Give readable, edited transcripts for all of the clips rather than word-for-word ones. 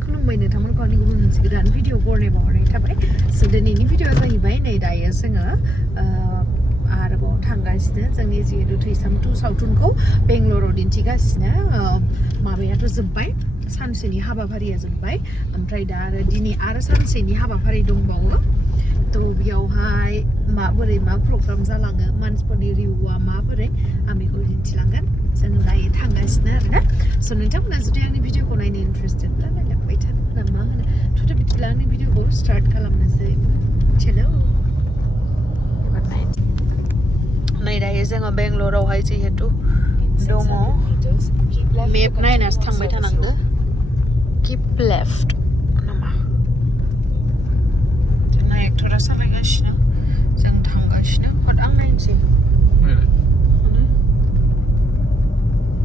खुलुमबाय नोंथांमोनखौ आंनि गुबुन मोनसे गोदान भिडिअ बरायबावनाय थाबाय स' दिनैनि भिडिअआ जाहैबाय नै दायो जोङो आरोबाव थांगासिनो जोंनि जिहेतु थैसाम 2 सावथुनखौ बेंगलराव दिन्थिगासिनो माबायाथ' जोब्बाय सानसेनि हाबाफारिया जोब्बाय ओमफ्राय दा आरो दिनै आरो सानसेनि हाबाफारि दंबावो थ' बेयावहाय माबोरै मा प्रग्राम जालाङो मानसिफोरनि रिउआ माबोरै आं बेखौ दिन्थिलांगोन जों दायो थांगासिनो आरोना स' नोंथांमोना जुदि आंनि भिडिअखौ नायनो इन्टारेस्टेडब्ला नायलांबाय थानो ना मा होनो थुथ' बिदिब्ला आंनि भिडिअखौ स्टार्ट खालामनोसै चलो नै दायो जोङो बेंगलरावहाय जिहेतु दङ मेप नायनासो थांबाय थानांगौ किप लेफ्ट नामा जोंना एक्टरा सालायगासिनो जों थांगासिनो आं नायनोसै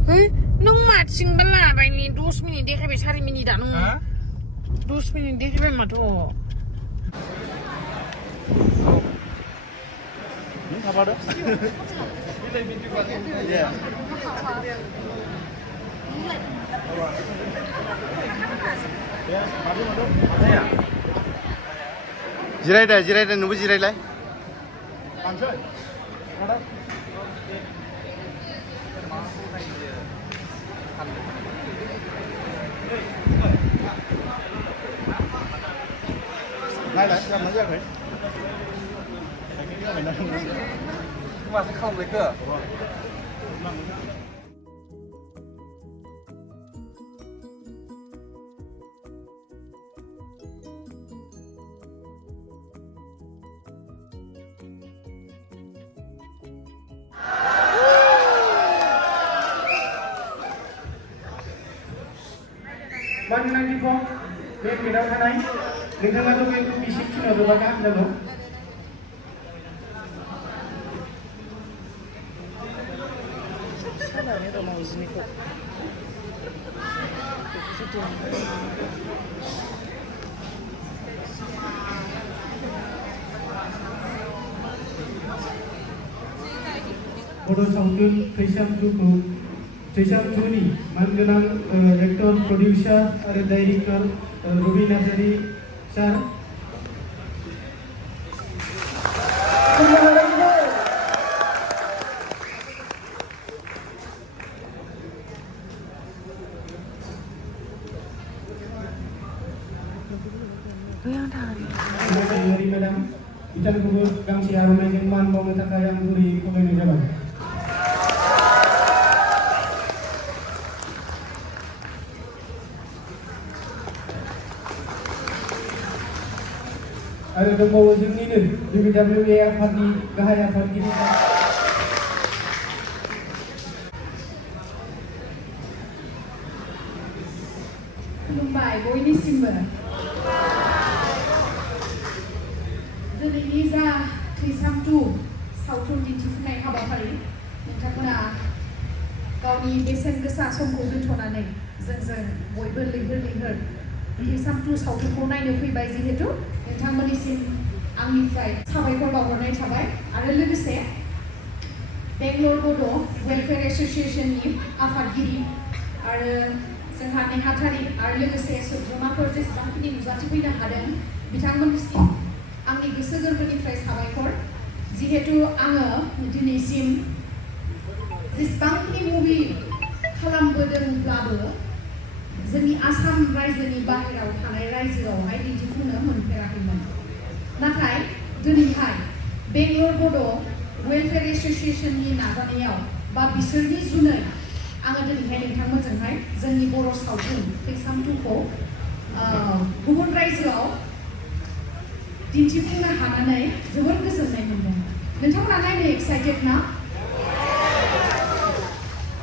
है नों माथिंबा लाबाय नि 10 मिनिट देखायबाय 4 मिनिटआ नों 10 मिनिट देखायबाय माथो Ini apa ada? Iya. Jirai dah, nunggu jirai lah. Panjang. Ada. Này này, làm nó ra đấy. Mà sẽ không lấy cửa. Ban năng đi phong, bên phía đông này, đừng thang cho bên bị ship chưa được bao cả, được không? Photo sautun Thysam 2 Thysam 2 ni mangenang actor, producer, ada director Ruby Nazari sir. Terima madam. Kita kubur gangsi aromai jengman bawa metaka yang buri komen jalan. Ada dongbawo जोंनि BBWA आफादनि गाहाय आफादगिरि खुलुमबाय बयनिसिमबो दिनैनि जा थैसाम 2 सावथुन दिन्थिफुंनाय हाबाफारि नोंथांमोना गावनि बेसेन गोसा समखौ दोनथ'नानै जोंजों बयबो लैहोर थैसाम 2 सावथुनखौ नायनो फैबाय जिहेतु नोंथांमोननिसिम आंनिफ्राय साबायखर बावहरनाय थाबाय आरो लोगोसे बेंगलर बड' वेलफेयार एस'सिएशननि आफादगिरि आरो जोंहा नेहाथारि आरो लोगोसे सोद्रोमाफोर जेसेबांखिनि नुजाथिफैनो हादों बिथांमोननिसिम आंनि गोसो गोरबोनिफ्राय साबायखर जिहेतु आङो दिनैसिम जेसेबांखिनि मुभि खालामबोदोंब्लाबो जोंनि आसाम रायजोनि बाहेराव थानाय रायजोआवहाय दिन्थिफुंनो मोनफेराखैमोन नाथाय दिनैहाय बेंगलर बड' वेलफेयार एस'सिएशननि नाजानायाव बा बिसोरनि जुनै आङो दिनैहाय नोंथांमोनजोंहाय जोंनि बर' सावथुन थैसाम 2 खौ गुबुन रायजोआव दिन्थिफुंनो हानानै जोबोद गोजोननाय मोनदों नोंथांमोना नायनो एक्साइटेड ना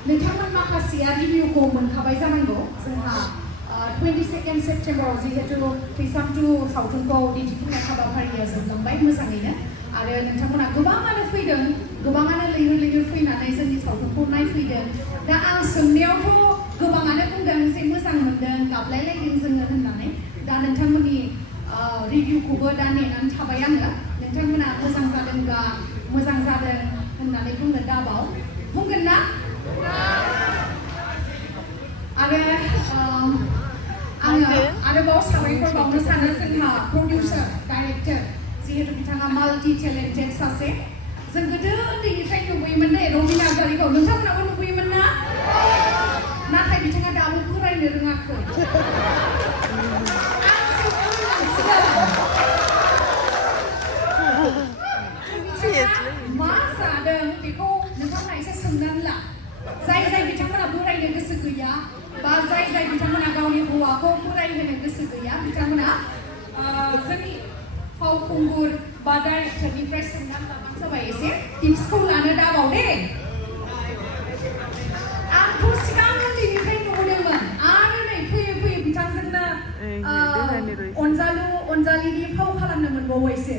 नोंथांमोन माखासेया रिभिउखौ मोनखाबाय जानांगौ जोंहा 22 सेप्टेम्बराव जिहेतु थैसाम 2 सावथुनखौ दिन्थिफुंनाय हाबाफारिया जोबलांबाय मोजाङैनो आरो नोंथांमोना गोबाङानो फैदों गोबाङानो लैहोर फैनानै जोंनि सावथुनखौ नायफैदों दा आं सोंनायावथ' गोबाङानो बुंदों जे मोजां मोनदों गाबलायलायदों जोङो होननानै दा नोंथांमोननि रिभिउखौबो दा नेनानै थाबाय आङो नोंथांमोना मोजां जादोंब्ला मोजां जादों होननानै बुंनो दाबाव बुंगोन ना आरो आङो आरोबाव साबायखर बावनो सानो जोंहा प्रडिउसार डाइरेक्टर जिहेतु बिथाङा माल्टि टेलेन्टेड सासे जों गोदो उन्दैनिफ्राय नुबोयोमोन दे रबि नार्जारिखौ नोंथांमोनाबो नुबोयोमोन ना नाथाय बिथाङा दाबो फरायनो रोङाखै मा जादों बेखौ नोंथांमोना एसे सोंनानै ला जाय बिथांमोना फरायनो गोसो गैया बा जाय बिथांमोना गावनि हौवाखौ फरायहोनो गोसो गैया बिथांमोना जोंनि फावखुंगुर बा डाइरेक्टरनिफ्राय सोंनानै लाबानो जाबाय एसे टिप्सखौ लानो दाबाव दे आंथ' सिगां उन्दैनिफ्राय नुबोदोंमोन आरो नै फैयै बिथांजोंनो अनजालिनि फाव खालामनो मोनबावो एसे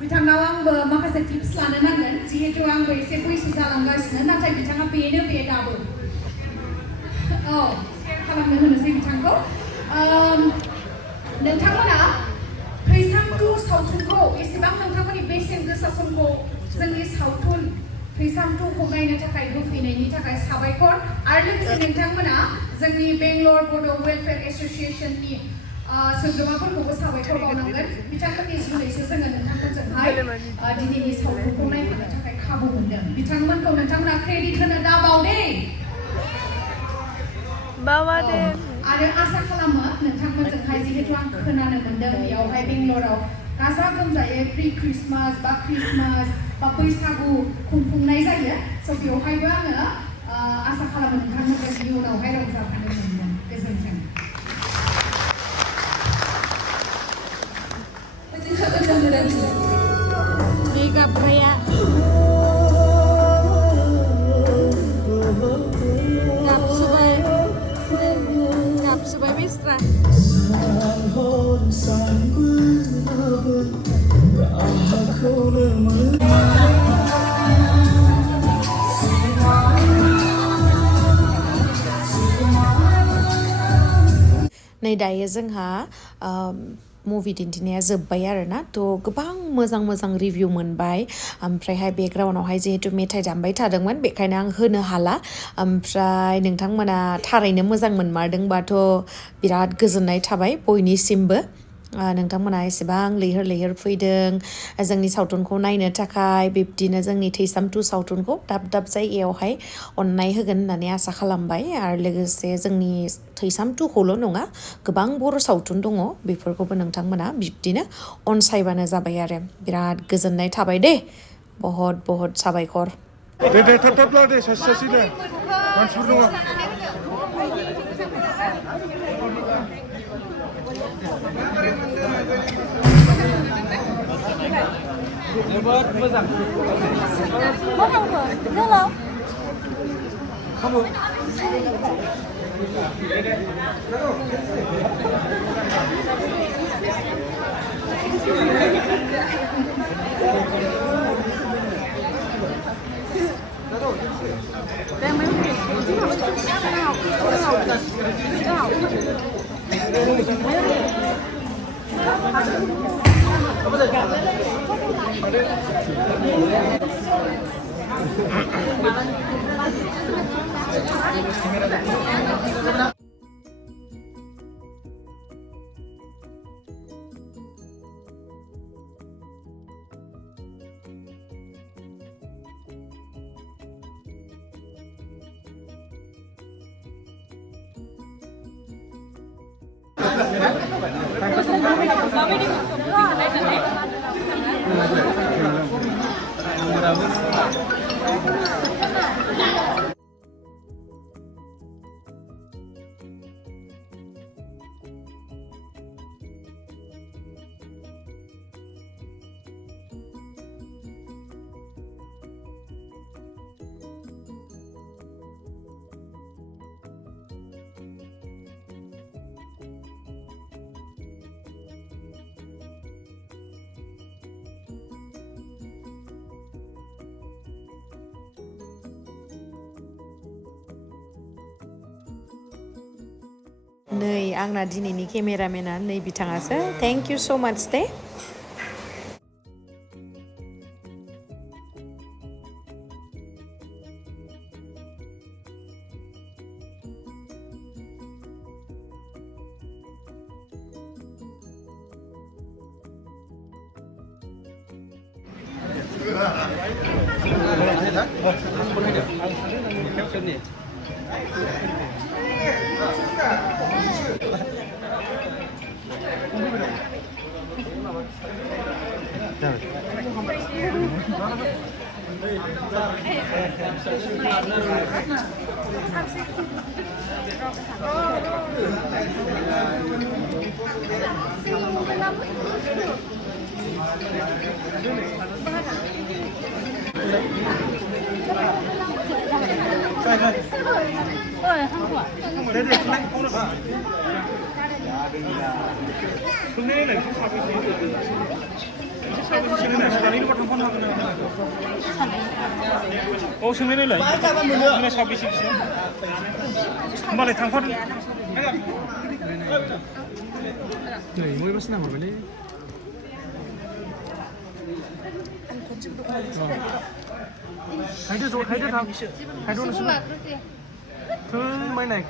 बिथांनाव आंबो माखासे टिप्स लानो नांगोन जिहेतु आंबो एसे बैसो जालांगासिनो नाथाय बिथाङा बेनो बे दाबो औ खालामनो होनोसै बिथांखौ नोंथांमोना थैसाम 2 सावथुनखौ एसेबां नोंथांमोननि बेसेन गोसा समखौ जोंनि सावथुन थैसाम 2 खौ नायनो थाखाय होफैनायनि थाखाय साबायखर आरो लोगोसे नोंथांमोना जोंनि बेंगलर बड' वेलफेयार एस'सिएशननि सोद्रोमाफोरखौबो साबायखर बावनांगोन बिथांमोननि जुनैसो जोङो नोंथांमोनजोंहाय दिनैनि सावथुनखौ नायफैनो थाखाय खाबु मोनदों बिथांमोनखौ नोंथांमोना क्रेडिट होनो दाबाव दे आरो आसा खालामो नोंथांमोनजोंहाय जिहेतु आं खोनानो मोनदों बेयावहाय बेंगलराव गाजा गोमजायै प्रि क्रिसमास बा क्रिसमास बा बैसागु खुंफुंनाय जायो स' बेवहायबो आङो आसा खालामो नोंथांमोनजों इयुनावहाय रंजाफानो मोनगोन गोजोन्थों बे गाबग्राया गाबसोबाय बेस्रा नै दायो जोंहा मुभि दिन्थिनाया जोब्बाय आरोना थ' गोबां मोजां रिभिउ मोनबाय ओमफ्रायहाय बेकग्राउन्डआवहाय जिहेतु मेथाइ दामबाय थादोंमोन बेखायनो आं होनो हाला ओमफ्राय नोंथांमोना थारैनो मोजां मोनमारदोंबाथ' बिराद गोजोननाय थाबाय बयनिसिमबो नोंथांमोना एसेबां लैहोर फैदों जोंनि सावथुनखौ नायनो थाखाय बिब्दिनो जोंनि थैसाम 2 सावथुनखौ दाब जायगायावहाय अननाय होगोन होननानै आसा खालामबाय आरो लोगोसे जोंनि थैसाम 2 खौल' नङा गोबां बर' सावथुन दङ बेफोरखौबो नोंथांमोना बिब्दिनो अनसायबानो जाबाय आरो बिराद गोजोननाय थाबाय दे बहुत साबायखर दे थाब ला दे सासे दे मानसिफोर दङ जोबोद मोजां खामो नै आंना दिनैनि केमेरामेना नै बिथाङासो थेंक इउ सो माच दे 어, 승민이래. 승민이 사비 십시. 한번에 당판. 네, 뭐 입었으나 모르네. Hãy đưa thằng hãy đưa nó thứ mấy này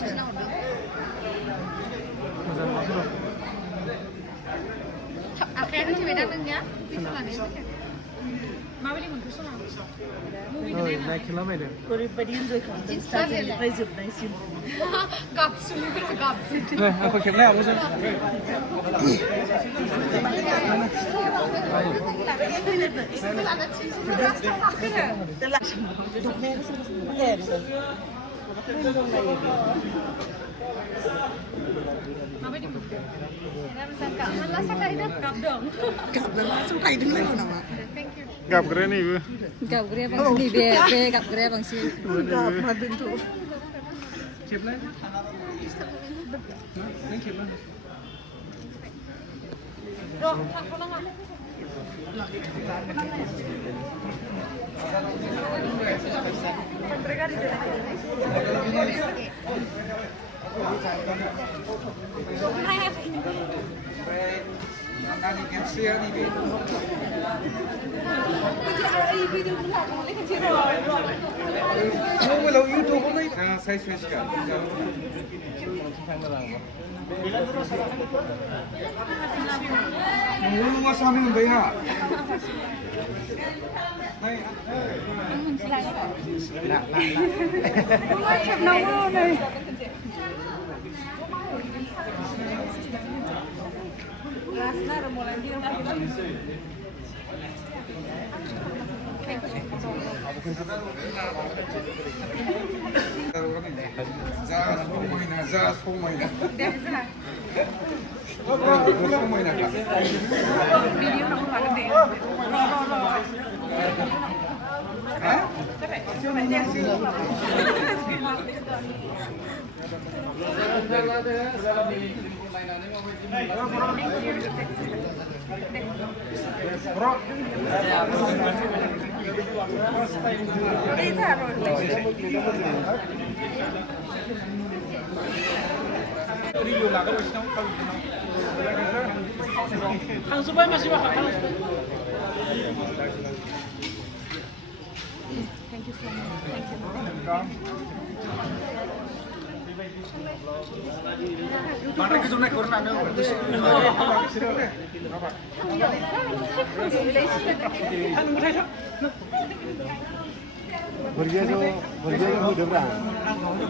cái nào này kilo mấy đấy này anh có kiếm nào không chứ gặp cái này vừa gặp cái bằng gì về gặp cái bằng gì gặp mà bình thường chụp lên lên chụp lên rồi thằng con nó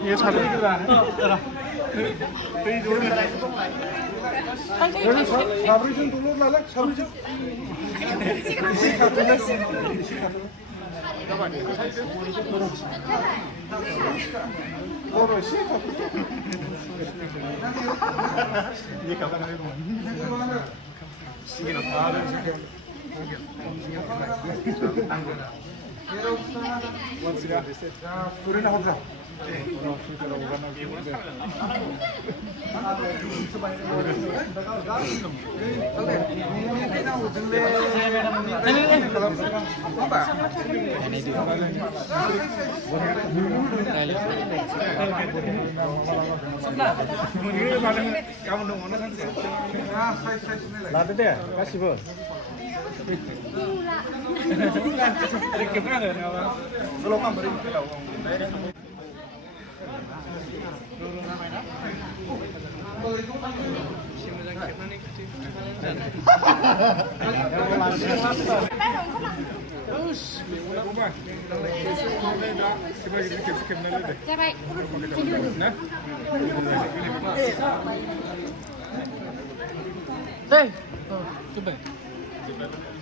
ये Sabri 좀 돌려달라 사브리 좀 나한테 가시고 이렇게 그러네 내가 들어간 버리고 Rumah. Coba kita skip dulu deh. Jabai. Nah.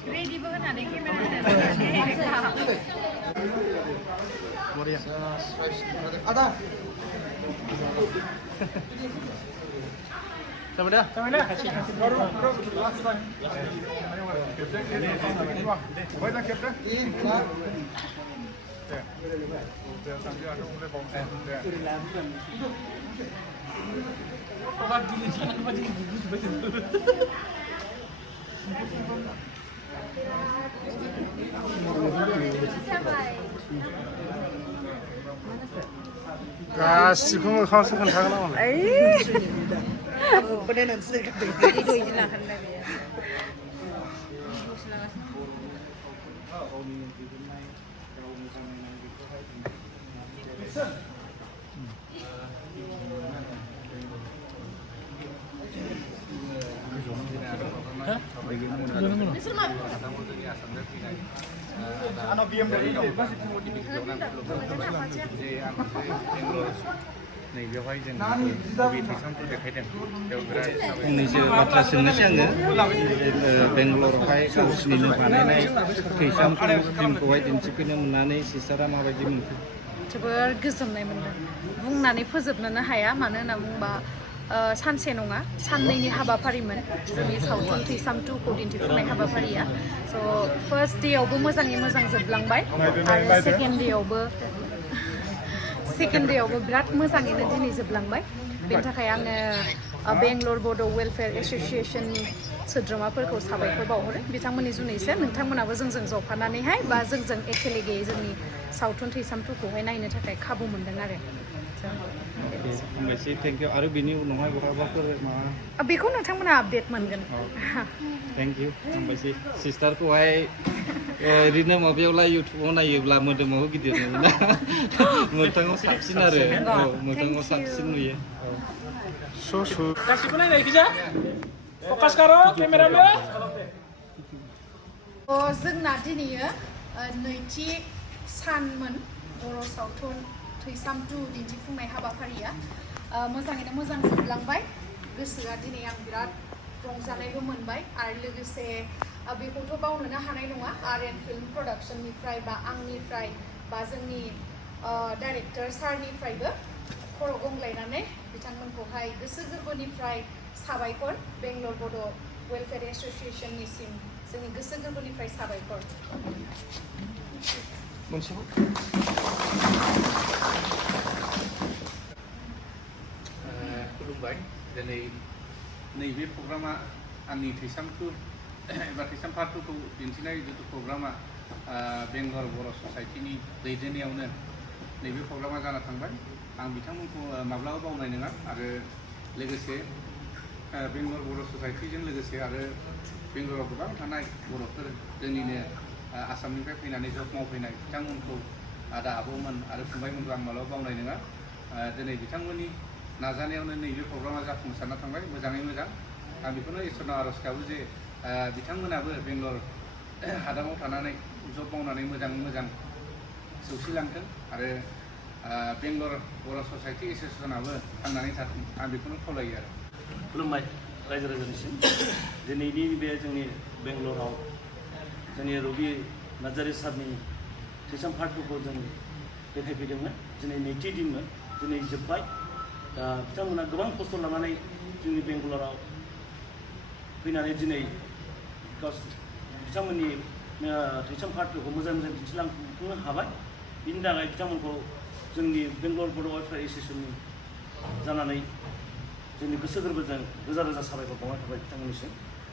Ready banget ada kamera. Sama dah. Baru last time. Boleh dah captain? Iya. Sambil ada mulai bom. 가시금을 가서 건 나오네. Beneran sih kan. Itu hilang kan dia. नैबेवहाय जों बबे थैसामखौ देखायदों बेयाव बिराद फंनैसो बाथ्रा सोंनोसै आङो बेंगलरावहाय गावसिनिनो बानायनाय थैसामखौ फिल्मखौहाय दिन्थिफैनो मोननानै सिस्टारा माबायदि मोनखो? जोबोर गोजोननाय मोनदों बुंनानै फोजोबनोनो हाया मानो होनना बुंबा सानसे नङा साननैनि हाबाफारिमोन जोंनि सावथुन थैसाम 2खौ दिन्थिफुंनाय हाबाफारिया स' फार्स्ट डेआवबो मोजाङै मोजां जोबलांबाय आरो सेकेन्ड डेआवबो बिराद मोजाङैनो दिनै जोबलांबाय बेनि थाखाय आङो बेंगलर बड' वेलफेयार एस'सियेसननि सोद्रोमाफोरखौ साबायखर बावहरो बिथांमोननि जुनैसो नोंथांमोनाबो जोंजों जफानानैहाय बा जोंजों एखे लेगेयै जोंनि सावथुन थैसाम 2खौहाय नायनो थाखाय खाबु मोनदों आरो हामबायसै थेंक इउ आरो बिनि उनावहाय बहाबाफोर माबा बेखौ नोंथांमोना आपडेट मोनगोन थेंक इउ हामबायसै सिस्टारखौहाय ओरैनो माबायावलाय इउटुबाव नायोब्ला मोदोमाव गिदिर नुयोना मोगथाङाव साबसिन आरो मोगथाङाव साबसिन नुयो गासिबो नायनाय गोजा फकास करो केमेरामेन जोंना दिनैयो नैथि सानमोन बर' सावथुन थैसाम 2 दिन्थिफुंनाय हाबाफारिया मोजाङैनो मोजां जोबलांबाय गोसोआ दिनै आं बिराद रंजानायबो मोनबाय आरो लोगोसे बेखौथ' बावनोनो हानाय नङा आरएन फिल्म प्रडाक्शननिफ्राय बा आंनिफ्राय बा जोंनि डाइरेक्टर सारनिफ्रायबो खर' गंग्लायनानै बिथांमोनखौहाय गोसो गोरबोनिफ्राय साबायखर बेंगलर बड' वेलफेयार एस'सियेसननिसिम जोंनि गोसो गोरबोनिफ्राय साबायखर खुलुमबाय दिनै नैबे प्रग्रामा आंनि थैसाम 2 एबा थैसाम पार्ट 2खौ दिन्थिनाय जितु प्रग्रामा बेंगलर बर' ससाइटिनि दैदेननायावनो नैबे प्रग्रामा जाना थांबाय आं बिथांमोनखौ माब्लाबा बावनाय नङा आरो लोगोसे बेंगलर बर' ससाइटिजों लोगोसे आरो बेंगलराव गोबां थानाय बर'फोर जोंनिनो आसामनिफ्राय फैनानै जब मावफैनाय बिथांमोनखौ आदा आबौमोन आरो फंबायमोनखौ आं माब्लाबा बावनाय नङा दिनै बिथांमोननि नाजानायावनो नैबे प्रग्रामा जाफुंसारना थांबाय मोजाङै मोजां आं बेखौनो इसोरनाव आर'ज गाबो जे बिथांमोनाबो बेंगलर हादामाव थानानै जब मावनानै मोजाङै मोजां सौसिलांथों आरो बेंगलर बर' ससाइटि एस'सियेसनाबो थांनानै थाथों आं बेखौनो खावलायो आरो खुलुमबाय रायजो राजानिसिम दिनैनि बे जोंनि बेंगलराव जोंनि रबि नार्जारि सारनि थैसाम पार्ट 2खौ जों देखायफैदोंमोन दिनै नैथि दिनमोन दिनै जोब्बाय दा बिथांमोना गोबां खस्थ' लानानै जोंनि बेंगलराव फैनानै दिनै बिथांमोननि थैसाम पार्ट 2खौ मोजां मोजां दिन्थिलांनो हाबाय बिनि थाखाय बिथांमोनखौ जोंनि बेंगलर बड' वेलफेयार एस'सियेसननि जानानै जोंनि गोसो गोरबोजों रोजा रोजा साबायखर बावनाय थाबाय बिथांमोननिसिम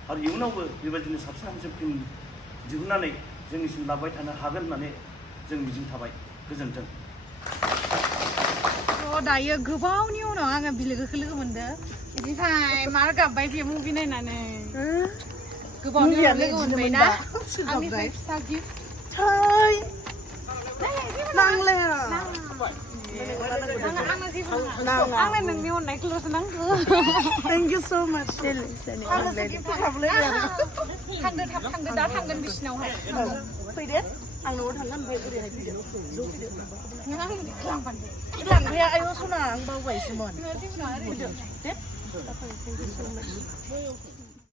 आरो इयुनावबो बेबायदिनो साबसिन हामसिन फिल्म दिहुननानै जोंनिसिम लाबोबाय थानो हागोन होननानै जों मिजिं थाबाय गोजोन्थों दायो गोबावनि उनाव आङो बिलोगोखौ लोगो मोनदों बिनिफ्राय मार गाबबाय बे मुभि नायनानै गोबावनि उनाव लोगो मोनबायना आंनिफ्राय फिसा गिफ्ट आंनो नोंनि अननायखौल'सो नांगौ थेंक इउ सो माच थांदो दा थांगोन बिसिनावहाय फैदो आं न'आव थांगोन ओमफ्राय ओरैहाय फैदो ज' फैदो लांफैया आयौ सना आं बावबायसोमोन फैदो दे